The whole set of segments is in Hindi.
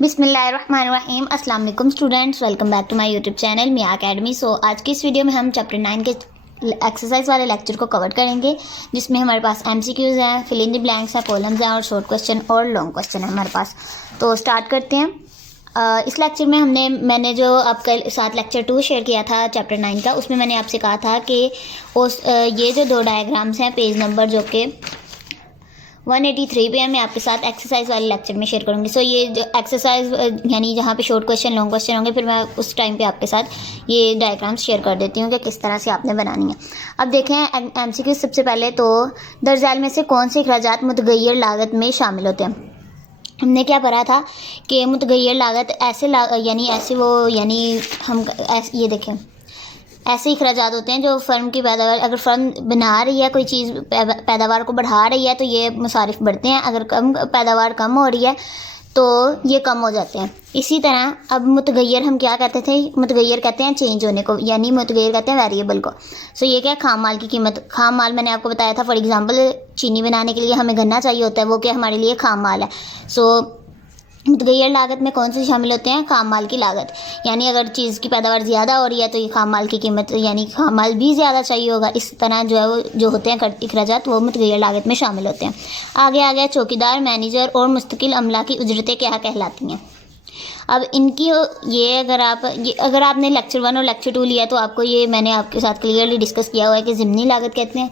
बिस्मिल्लाहिर्रहमानिर्रहीम अस्सलाम वालेकुम students, welcome back to my YouTube channel Miyan academy. So आज की इस वीडियो में हम चैप्टर 9 के एक्सरसाइज वाले लेक्चर को कवर करेंगे, जिसमें हमारे पास MCQs हैं, फिल इन द ब्लैंक्स हैं, कॉलम्स हैं और शॉर्ट क्वेश्चन और लॉन्ग क्वेश्चन है हमारे पास। तो स्टार्ट करते हैं। इस लेक्चर में मैंने जो आपके साथ लेक्चर 2 शेयर किया था चैप्टर 9 का, उसमें मैंने आपसे कहा था कि ये जो दो डायग्राम्स हैं पेज नंबर जो कि 183 पे मैं आपके साथ एक्सरसाइज वाले लेक्चर में शेयर करूँगी। सो ये जो एक्सरसाइज यानी जहाँ पे शॉर्ट क्वेश्चन लॉन्ग क्वेश्चन होंगे, फिर मैं उस टाइम पे आपके साथ ये डायग्राम्स शेयर कर देती हूँ कि किस तरह से आपने बनानी है। अब देखें MCQ सबसे पहले तो दर्ज में से कौन से अखराजात मुतगय्यर लागत में शामिल होते हैं। हमने क्या पढ़ा था कि मुतगय्यर लागत ये देखें ऐसे अखराजात होते हैं जो फर्म की पैदावार, अगर फर्म बना रही है कोई चीज़ पैदावार को बढ़ा रही है तो ये मुसारिफ बढ़ते हैं, अगर पैदावार कम हो रही है तो ये कम हो जाते हैं। इसी तरह अब मुतगय्यर हम क्या कहते थे, मुतगय्यर कहते हैं चेंज होने को, यानी मुतगय्यर कहते हैं वेरिएबल को। सो ये क्या, खाम माल की कीमत। खाम माल मैंने आपको बताया था, फॉर एग्जांपल चीनी बनाने के लिए हमें गन्ना चाहिए होता है, वो क्या हमारे लिए खाम माल है। सो मुतगय्यर लागत में कौन से शामिल होते हैं, खाम माल की लागत, यानी अगर चीज़ की पैदावार ज़्यादा हो रही है तो ये खाम माल की कीमत यानी खाम माल भी ज़्यादा चाहिए होगा। इस तरह जो है वो जो होते हैं अखराजात वो मुतगय्यर लागत में शामिल होते हैं। आगे आ गया चौकीदार, मैनेजर और मुस्तकिल अमला की उजरतें क्या कहलाती हैं। अब इनकी ये अगर आपने लेक्चर 1 और लेक्चर 2 लिया तो आपको ये मैंने आपके साथ क्लियरली डिस्कस किया हुआ है कि ज़िमनी लागत कहते हैं।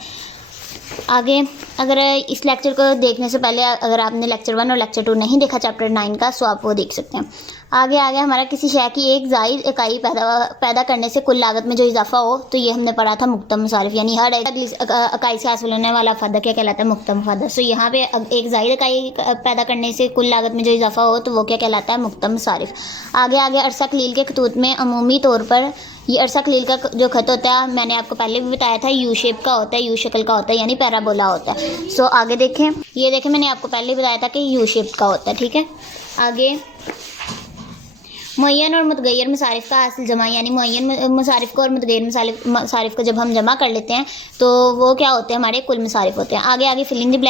आगे अगर इस लेक्चर को देखने से पहले अगर आपने लेक्चर 1 और लेक्चर 2 नहीं देखा चैप्टर 9 का, सो आप वो देख सकते हैं। आगे हमारा किसी शय की एक जायद इकाई पैदा करने से कुल लागत में जो इजाफा हो, तो ये हमने पढ़ा था मुक्तम मुसारिफ, यानी हर इकाई से हासिल होने वाला फ़ायदा क्या कहलाता है, मुक्तम फ़ायदा। सो यहाँ पे एक जायद इकाई पैदा करने से कुल लागत में जो इजाफा हो तो वो क्या कहलाता है, मुक्तम मुसारिफ। आगे अरसा कलील के खतूत में अमूमी तौर पर ये अरसा कलील का जो खत होता है, मैंने आपको पहले भी बताया था, यू शेप का होता है, यू शक्ल का होता है, यानी पैराबोला होता है। सो आगे देखें, ये देखें मैंने आपको पहले बताया था कि यू शेप का होता है, ठीक है। आगे मुअय्यन और मुतगय्यर मुसारिफ का हासिल जमा, यानी मुअय्यन मुसारिफ को और मुतगय्यर मुसारिफ को जब हम जमा कर लेते हैं तो वो क्या होते हैं, हमारे कुल मुसारिफ होते हैं। आगे फिल इन द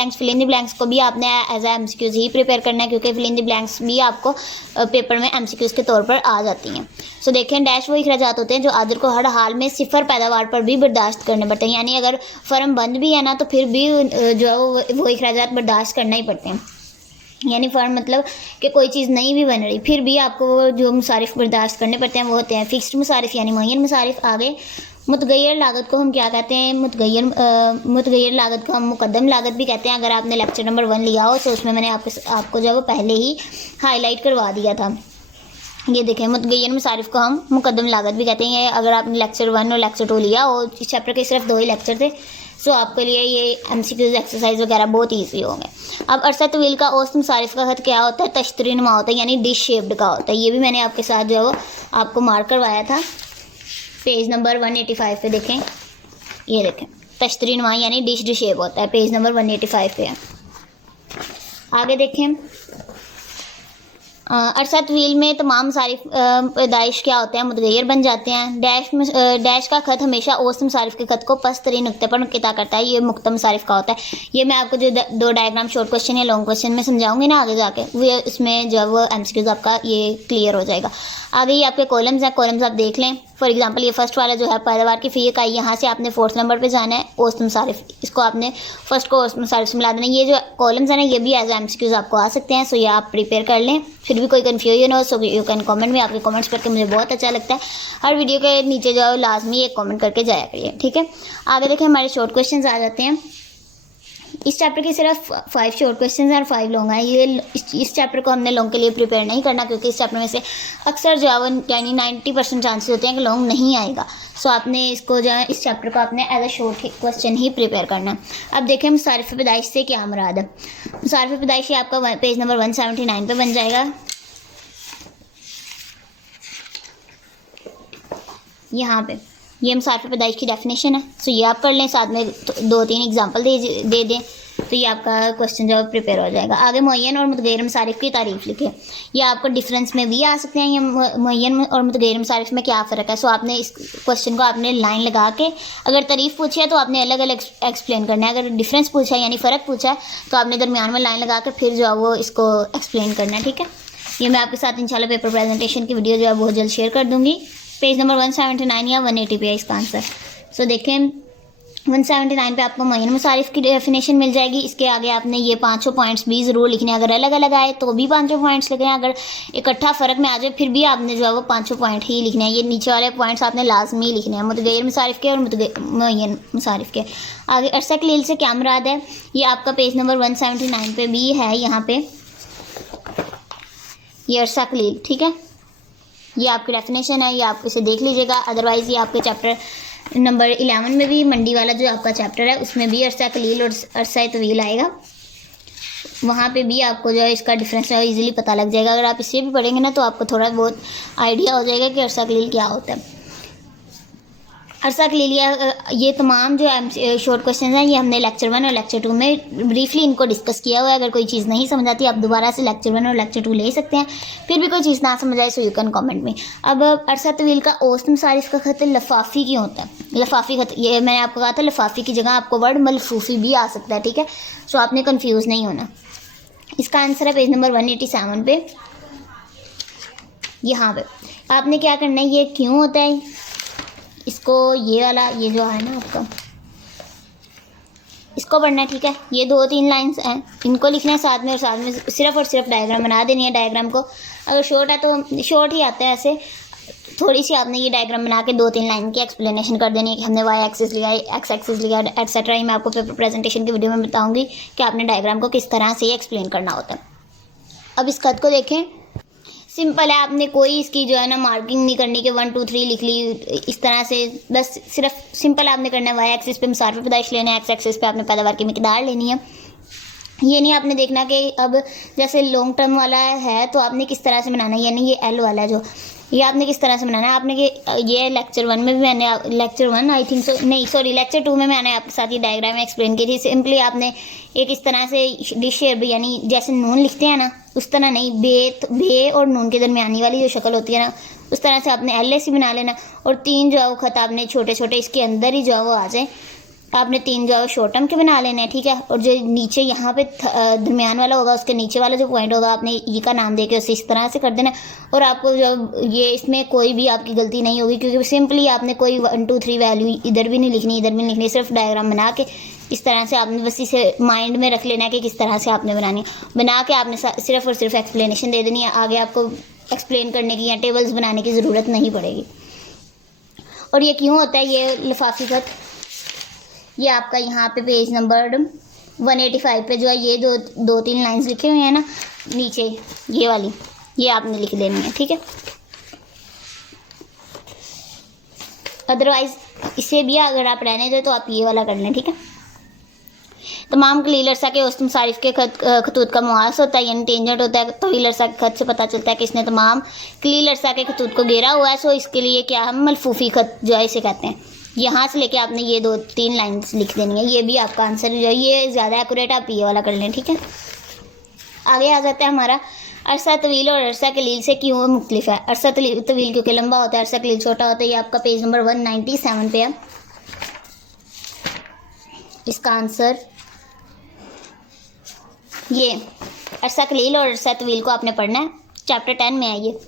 ब्लैंक्स को भी आपने एज ए MCQs ही प्रिपेयर करना है, क्योंकि फिल इन द ब्लैंक्स भी आपको पेपर में MCQs के तौर पर आ जाती हैं। सो देखें, डैश वो अखराजात होते हैं जो आदिर को हर हाल में सिफर पैदावार पर भी बर्दाश्त करने पड़ते हैं, यानी अगर फर्म बंद भी है ना तो फिर भी जो है वो अखराजात बर्दाश्त करना ही पड़ते हैं। यानी फर्म मतलब कि कोई चीज़ नहीं भी बन रही फिर भी आपको जो मुसारिफ बर्दाश्त करने पड़ते हैं वो होते हैं फिक्स्ड मुसारिफ, यानी मुअय्यन मुसारिफ। आगे मुतगय्यर लागत को हम क्या कहते हैं, मुतगय्यर लागत को हम मुकद्दम लागत भी कहते हैं। अगर आपने लेक्चर नंबर 1 लिया हो तो उसमें मैंने आपको जो है वो पहले ही हाईलाइट करवा दिया था। ये देखें, मुतगय्यर मुसारिफ को हम मुकद्दम लागत भी कहते हैं। अगर आपने लेक्चर 1 और लेक्चर 2 लिया हो, इस चैप्टर के सिर्फ 2 ही लेक्चर थे, सो आपके लिए ये MCQs एक्सरसाइज वगैरह बहुत ईजी होंगे। अब अरसा तवील का औसत मुसारिफ का खत क्या होता है, तश्तरी नुमा होता है, यानी डिश शेप्ड का होता है। ये भी मैंने आपके साथ जो है वो आपको मार्क करवाया था, पेज नंबर 185 पे देखें, ये देखें तश्तरी नुमा यानी डिश शेप होता है, पेज नंबर 185 पे है। आगे देखें, अरसा तवील में तमाम मुसारिफ पैदाइश क्या होते हैं, मुतगय्यर बन जाते हैं। डैश का खत हमेशा औसत मुसारिफ के खत को पस्त तरीन नुक्ते पर किता करता है, ये मुक्तम मुसारिफ का होता है। ये मैं आपको जो 2 डायग्राम शॉर्ट क्वेश्चन या लॉन्ग क्वेश्चन में समझाऊंगी ना आगे जाके, वो इसमें जो है वो MCQs आपका ये क्लियर हो जाएगा। आगे ये आपके कॉलम्स हैं, कॉलम्स आप देख लें। फॉर एग्जांपल ये फर्स्ट वाला जो है पैदावार की फ़ी इकाई, यहाँ से आपने 4th नंबर पे जाना है, औसत मुसारिफ, इसको आपने फर्स्ट को औसत मुसारिफ से मिला देना। ये जो कॉलम्स हैं ना ये भी एज MCQs आपको आ सकते हैं, सो ये आप प्रिपेयर कर लें। फिर भी कोई कन्फ्यूजन हो सो यू कैन कमेंट में, आपके कमेंट्स करके मुझे बहुत अच्छा लगता है। हर वीडियो के नीचे जो है लाजमी एक कमेंट करके जाया करिए, ठीक है। आगे देखें, हमारे शॉर्ट क्वेश्चन आ जाते हैं। इस चैप्टर के सिर्फ 5 शॉर्ट क्वेश्चन हैं और 5 लॉन्ग हैं। ये इस चैप्टर को हमने लॉन्ग के लिए प्रिपेयर नहीं करना, क्योंकि इस चैप्टर में से अक्सर जो है वो यानी 90% चांसेस होते हैं कि लॉन्ग नहीं आएगा। सो आपने इसको जो है इस चैप्टर को आपने एज अ शॉर्ट क्वेश्चन ही प्रिपेयर करना है। अब देखें, मुसारिफ पैदाइश से क्या मुराद है। मुसारिफ पैदाइश आपका पेज नंबर 179 पे बन जाएगा, यहाँ पे ये मुसारिफ पैदाइश की डेफिनेशन है। सो ये आप कर लें, साथ में 2-3 एग्जांपल दे दें तो ये आपका क्वेश्चन जो प्रिपेयर हो जाएगा। आगे मुअय्यन और मुतगय्यर मुसारिफ की तारीफ लिखें। ये आपको डिफरेंस में भी आ सकते हैं, ये मुअय्यन और मुतगय्यर मुसारिफ में क्या फ़र्क है। सो आपने इस क्वेश्चन को आपने लाइन लगा के, अगर तारीफ पूछी है तो आपने अलग अलग एक्सप्लेन करना है, अगर डिफरेंस पूछा है यानी फ़र्क पूछा है तो आपने दरमियान में लाइन लगा कर फिर जो है वो इसको एक्सप्लेन करना है, ठीक है। ये मैं आपके साथ इंशाल्लाह पेपर प्रेजेंटेशन की वीडियो जो है बहुत जल्द शेयर कर दूँगी। पेज नंबर 179 या 180 पे है इसका आंसर। सो देखें 179 पे आपको मुअय्यन मसारिफ़ की डेफिनेशन मिल जाएगी। इसके आगे आपने ये 500 पॉइंट्स भी ज़रूर लिखने हैं। अगर अलग अलग आए तो भी 500 पॉइंट्स लिखने हैं, अगर इकट्ठा फ़र्क में आ जाए फिर भी आपने जो है वो 500 पॉइंट ही लिखने हैं। ये नीचे वाले पॉइंट्स आपने लाजमी लिखने हैं, मुतगय्यर मसारिफ़ के और मुअय्यन मसारिफ़ के। आगे अरसा कलील से क्या मुराद है, ये आपका पेज नंबर 179 पे भी है। यहाँ पे ये अरसा कलील, ठीक है, ये आपकी डेफिनेशन है, ये आप इसे देख लीजिएगा। अदरवाइज़ ये आपके चैप्टर नंबर 11 में भी मंडी वाला जो आपका चैप्टर है उसमें भी अरसा कलील और अरसा तवील आएगा, वहाँ पे भी आपको जो है इसका डिफरेंस है इजीली पता लग जाएगा। अगर आप इसे भी पढ़ेंगे ना तो आपको थोड़ा बहुत आइडिया हो जाएगा कि अरसा कलील क्या होता है। अरसा कलील ये तमाम जो शॉर्ट क्वेश्चन हैं ये हमने लेक्चर 1 और लेक्चर 2 में ब्रीफली इनको डिस्कस किया हुआ है। अगर कोई चीज़ नहीं समझ आती आप दोबारा से लेक्चर 1 और लेक्चर 2 ले सकते हैं। फिर भी कोई चीज़ ना समझ आए सो यू कैन कमेंट में। अब अरसा तवील का औसत मसारिफ़ का खत लफाफी क्यों होता है, लफाफी खत, ये मैंने आपको कहा था लफाफी की जगह आपको वर्ड मलफूफी भी आ सकता है, ठीक है। सो आपने कन्फ्यूज़ नहीं होना। इसका आंसर है पेज नंबर 187 पे। यहाँ पे आपने क्या करना है, ये क्यों होता है इसको, ये वाला ये जो है ना आपका इसको पढ़ना है, ठीक है। ये 2-3 लाइंस हैं, इनको लिखना है साथ में, और साथ में सिर्फ और सिर्फ डायग्राम बना देनी है। डायग्राम को अगर शॉर्ट है तो शॉर्ट ही आता है, ऐसे थोड़ी सी आपने ये डायग्राम बना के 2-3 लाइन की एक्सप्लेनेशन कर देनी है कि हमने वाई एक्सिस लिया, एक्स एक्सिस लिया, एक्सेट्रा। ही मैं आपको पेपर प्रेजेंटेशन की वीडियो में बताऊंगी कि आपने डायग्राम को किस तरह से एक्सप्लेन करना होता है। अब इस खत को देखें, सिंपल है, आपने कोई इसकी जो है ना मार्किंग नहीं करनी कि 1 2 3 लिख ली इस तरह से, बस सिर्फ सिंपल आपने करना है वाई एक्सिस पे मुसारिफ़ पैदाइश लेना है, एक्स एक्सिस पे आपने पैदावार की मिकदार लेनी है। ये नहीं आपने देखना कि अब जैसे लॉन्ग टर्म वाला है तो आपने किस तरह से बनाना है, यानी ये एल वाला जो ये आपने किस तरह से बनाना है। आपने ये लेक्चर 1 में भी मैंने लेक्चर 1 आई थिंक सो नहीं सॉरी लेक्चर 2 में मैंने आपके साथ ये डायग्राम एक्सप्लेन की थी। सिंपली आपने एक इस तरह से डिश शेप यानी जैसे नून लिखते हैं ना उस तरह नहीं, बे और नून के दरमियानी वाली जो शक्ल होती है ना उस तरह से आपने एल ऐसी बना लेना। और 3 जो है वो खत आपने छोटे छोटे इसके अंदर ही जो है वो आ जाए, आपने 3 जो है शॉर्ट टर्म के बना लेने हैं, ठीक है। और जो नीचे यहाँ पे दरमियान वाला होगा उसके नीचे वाला जो पॉइंट होगा आपने ई का नाम देके उसे इस तरह से कर देना। और आपको जो ये इसमें कोई भी आपकी गलती नहीं होगी क्योंकि सिंपली आपने कोई 1 2 3 वैल्यू इधर भी नहीं लिखनी इधर भी नहीं लिखनी, सिर्फ डायग्राम बना के इस तरह से आपने बस इसे माइंड में रख लेना है कि किस तरह से आपने बनानी है। बना के आपने सिर्फ और सिर्फ एक्सप्लेनेशन दे देनी है, आगे आपको एक्सप्लेन करने की या टेबल्स बनाने की ज़रूरत नहीं पड़ेगी। और ये क्यों होता है ये लिफाफी खत, ये आपका यहाँ पे पेज नंबर 185 पे जो है ये जो 2-3 लाइंस लिखे हुए हैं ना नीचे ये वाली, ये आपने लिख देनी है, ठीक है। अदरवाइज इसे भी अगर आप रहने दो तो आप ये वाला कर लें, ठीक है। तमाम कलील अरसा के औसत मसारिफ़ के खतूत का मुआस होता है यानी टेंजेंट होता है। तवील अरसा के खत से पता चलता है कि इसने तमाम कलील अरसा के खतूत को घेरा हुआ है। सो इसके लिए क्या हम मलफूफी खत जो है इसे कहते हैं। यहाँ से लेके आपने ये 2-3 लाइन्स लिख देनी है, ये भी आपका आंसर जो है ये ज़्यादा एक्यूरेट आप ये वाला कर लें, ठीक है। आगे आ जाता है हमारा अरसा तवील और अरसा कलील से क्यों मुख्तलिफ है। अरसा तवील क्योंकि लंबा होता है, अरसा कलील छोटा होता है। ये आपका पेज नंबर 197 पे है। इसका आंसर ये अरसा कलील और अरसा तवील को आपने पढ़ना है, चैप्टर 10 में है ये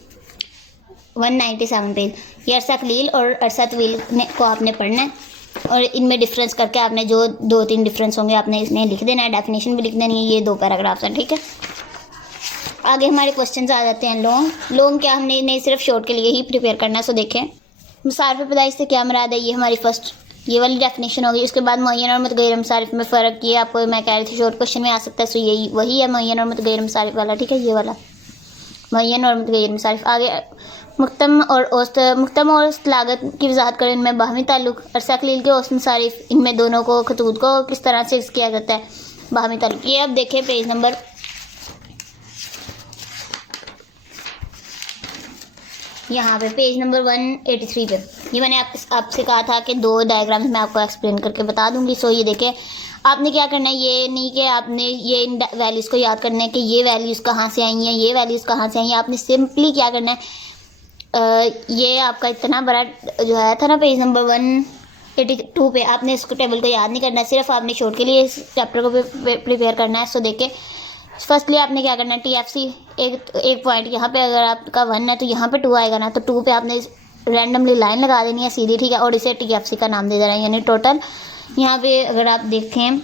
197 पेज। ये अरसा कलील और अरसा तवील को आपने पढ़ना है और इनमें डिफरेंस करके आपने जो 2-3 डिफरेंस होंगे आपने इसमें लिख देना है, डेफिनेशन भी लिख देनी है। ये 2 पैराग्राफ्स हैं, ठीक है। आगे हमारे क्वेश्चन आ जाते हैं लॉन्ग क्या हमने नहीं सिर्फ शॉर्ट के लिए ही प्रिपेयर करना है। सो देखें मुसारिफ़ पैदाइश से क्या मुराद है, ये हमारी फर्स्ट ये वाली डेफिनेशन होगी। उसके बाद मुअय्यन और मुतगय्यर मसारिफ़ में फ़र्क, ये आपको मैं कह रही थी शॉर्ट क्वेश्चन में आ सकता है। सो यही वही है मुअय्यन और मुतगय्यर मसारिफ़ वाला, ठीक है। ये वाला मुअय्यन और मुतगय्यर मसारिफ़। आगे मुख्तम और औसत लागत की वजाहत करें। इनमें बाहमी ताल्लुक़ अरसा कलील के औसत मसारिफ़, इनमें दोनों को खतूत को किस तरह से किया जाता है बाहमी ताल्लुक़। ये अब देखें पेज नंबर यहाँ पे पेज नंबर 183 पे। ये मैंने आपसे कहा था कि 2 डायग्राम्स मैं आपको एक्सप्लेन करके बता दूंगी। सो ये देखें आपने क्या करना है, ये नहीं कि आपने ये इन वैल्यूज़ को याद करना है कि ये वैल्यूज़ कहाँ से आई हैं, ये वैल्यूज़ कहाँ से आई हैं। आपने सिंपली क्या करना है, ये आपका इतना बड़ा जो है था ना पेज नंबर 182 पे, आपने इसको टेबल को याद नहीं करना है, सिर्फ आपने शॉर्ट के लिए इस चैप्टर को प्रिपेयर करना है। सो देखें फर्स्टली आपने क्या करना है, TFC एक पॉइंट यहाँ पे अगर आपका 1 है तो यहाँ पे 2 आएगा ना, तो 2 पे आपने रैंडमली लाइन लगा देनी है सीधी, ठीक है, और इसे TFC का नाम दे देना है, यानी टोटल। यहाँ पे अगर आप देखें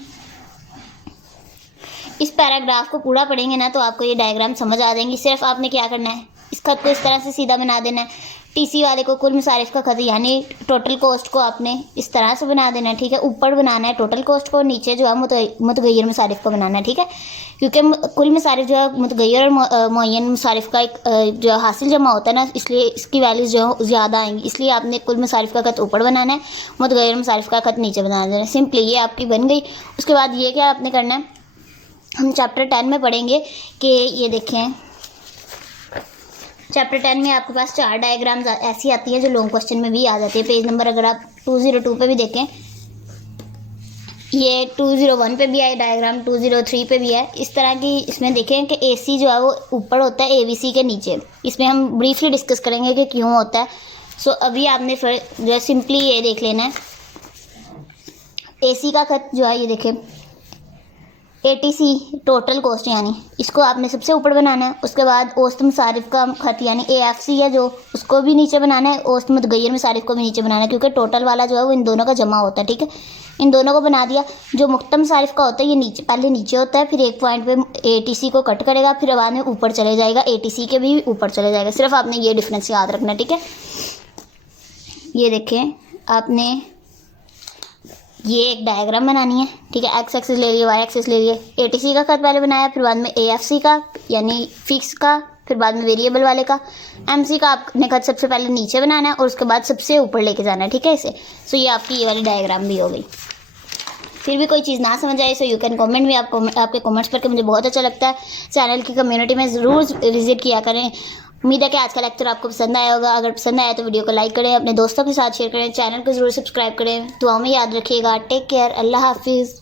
इस पैराग्राफ को पूरा पढ़ेंगे ना तो आपको ये डायग्राम समझ आ जाएंगी। सिर्फ आपने क्या करना है, इस खत को इस तरह से सीधा बना देना है। TC वाले को कुल मुसारिफ का खत यानी टोटल कॉस्ट को आपने इस तरह से बना देना है, ठीक है। ऊपर बनाना है टोटल कॉस्ट को, नीचे जो है मुतगय्यर मुसारिफ को बनाना है, ठीक है। क्योंकि कुल मुसारिफ जो है मुतगय्यर और मुअय्यन मुसारिफ का एक जो हासिल जमा होता है ना, इसलिए इसकी वैल्यूज़ जो ज़्यादा आएंगी, इसलिए आपने कुल मुसारिफ का खत ऊपर बनाना है, मुतगय्यर मुसारिफ का खत नीचे बना देना है। सिंपली ये आपकी बन गई। उसके बाद ये क्या आपने करना है, हम चैप्टर 10 में पढ़ेंगे कि ये देखें चैप्टर 10 में आपके पास 4 डायग्राम्स ऐसी आती है जो लॉन्ग क्वेश्चन में भी आ जाती है। पेज नंबर अगर आप 202 पे भी देखें, ये 201 पे भी है डायग्राम, 203 पे भी है। इस तरह की इसमें देखें कि AC जो है वो ऊपर होता है ABC के नीचे। इसमें हम ब्रीफली डिस्कस करेंगे कि क्यों होता है। सो अभी आपने फिर जो है सिंपली ये देख लेना है, AC का खत जो है ये देखें ATC टोटल कॉस्ट, यानी इसको आपने सबसे ऊपर बनाना है। उसके बाद औसत मुसारिफ का खत यानी AFC है जो, उसको भी नीचे बनाना है। औसत मुतगय्यर मुसारिफ को भी नीचे बनाना है, क्योंकि टोटल वाला जो है वो इन दोनों का जमा होता है, ठीक है। इन दोनों को बना दिया। जो मुख्तम मुसारिफ का होता है ये नीचे, पहले नीचे होता है, फिर एक पॉइंट पे ATC को कट करेगा, फिर बाद में ऊपर चले जाएगा, ATC के भी ऊपर चले जाएगा। सिर्फ आपने ये डिफरेंस याद रखना, ठीक है। ये देखें आपने ये एक डायग्राम बनानी है, ठीक है। X एक्सिस ले लिए, Y एक्सिस ले लिए। ATC का खत पहले बनाया, फिर बाद में AFC का यानी फिक्स का, फिर बाद में वेरिएबल वाले का। MC का आपने खत सबसे पहले नीचे बनाना है और उसके बाद सबसे ऊपर लेके जाना है, ठीक है इसे। सो ये आपकी ये वाली डायग्राम भी हो गई। फिर भी कोई चीज़ ना समझ आए सो यू कैन कमेंट भी, आपके कमेंट्स पढ़ के मुझे बहुत अच्छा लगता है। चैनल की कम्युनिटी में ज़रूर विजिट किया करें। उम्मीद है कि आज का लेक्चर आपको पसंद आया होगा। अगर पसंद आया तो वीडियो को लाइक करें, अपने दोस्तों के साथ शेयर करें, चैनल को ज़रूर सब्सक्राइब करें। दुआओं में याद रखिएगा। टेक केयर, अल्लाह हाफिज़।